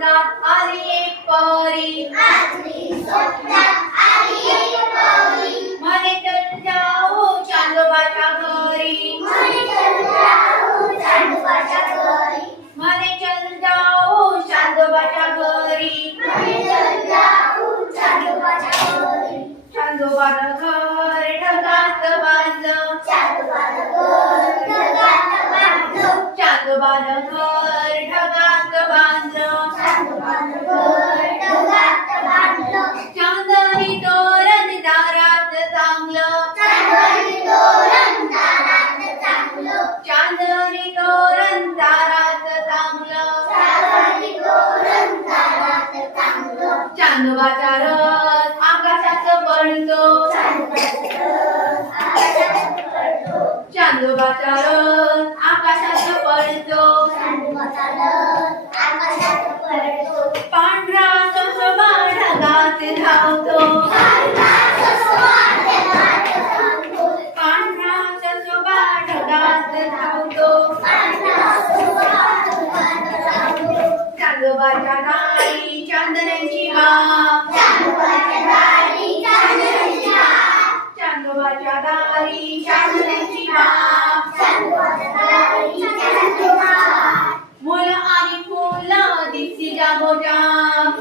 स्वप्नात आली एक परी म्हणे चल जाऊ चांदोबाच्या घरी म्हणे चल जाऊ चांदोबाच्या घरी चांदोबाचं घर ढगात बांधलं चांदोबाचं घर ढगात बांधलं चांदणी तोरण दारात चांगलं चांदणी तोरण दारात चांगलं चांदोबाचा रथ आकाशात पडतो चांदोबाचा रथ आकाशात पडतो पांढरा कसोबा ढगात धावतो पांढरा कसोबा ढगात धावतो चांदोबाच्या दारी चांदण्याची बाग चांदोबाच्या दारी चांदण्याची बाग मुलं आणि फुलं दिसती जागोजाग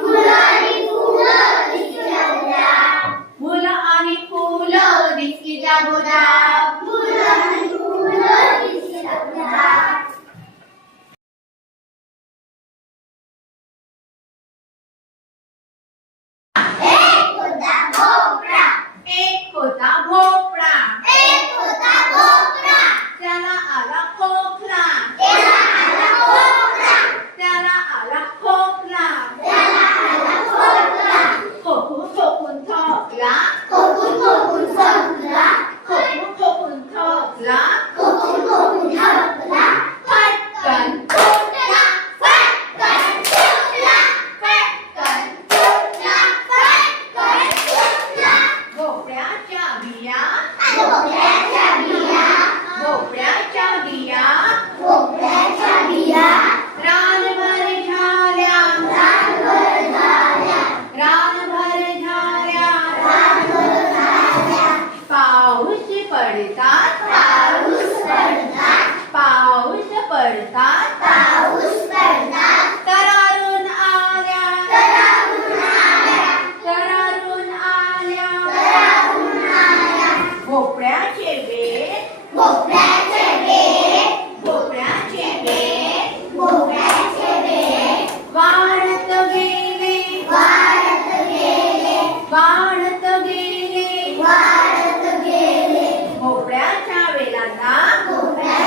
मुलं आणि फुलं दिसती जागोजाग एक होता भोपळा त्याला आला खोकला खोकून खोकून थकला पटकन भोपळ्याच्या बिया रानभर झाल्या पाऊस पडतात तरारून आल्या भोपळ्याचे बेट वाढत गेले भोपळ्याच्या वेलांना भोपळे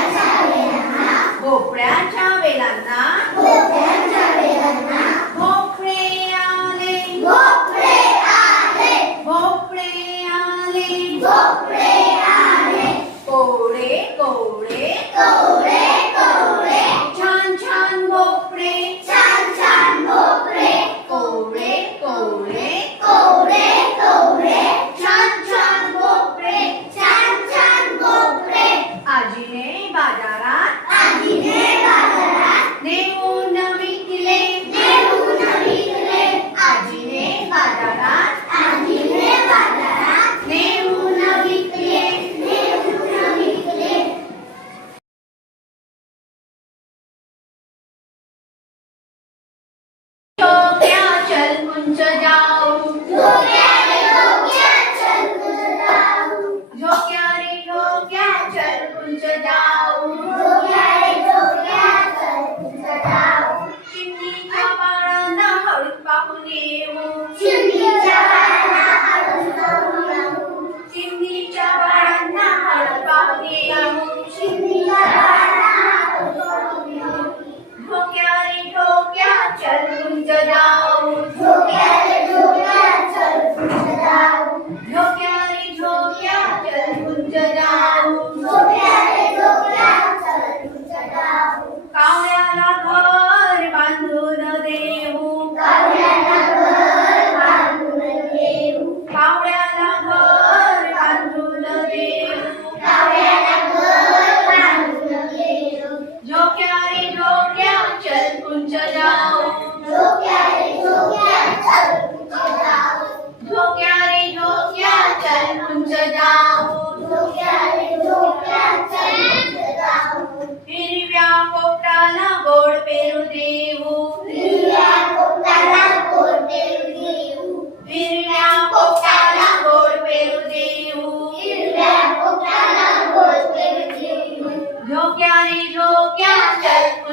आले कोवळे छान छान भोपळे कोवळे छान भोपळे आजीने बाजारात नेऊन विकले आजीने बाजारात नेऊन विकले ढोक्या चल कुंच जाऊ ढोक्या रे ढोक्या चल कुंच जाऊ चिमणीच्या बाळांना हळूच पाहून येऊ चिमणीच्या बाळांना हळूच पाहून येऊ ढोक्या रे ढोक्या चल कुंच जाऊ ढोक्या रे ढोक्या चल कुंच जाऊ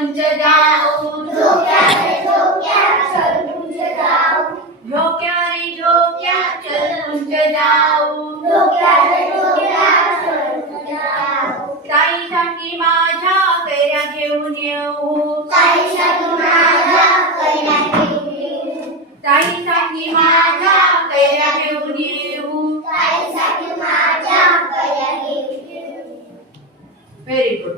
उंच जाऊ झोक्या रे झोक्या चल उंच जाऊ झोक्या रे झोक्या चल उंच जाऊ झोक्या रे झोक्या चल उंच जाऊ ताईसाठी माझ्या कैऱ्या घेऊन येऊ ताईसाठी माझ्या कैऱ्या घेऊन येऊ ताईसाठी माझ्या कैऱ्या घेऊन येऊ ताईसाठी माझ्या कैऱ्या घेऊन येऊ. Very good.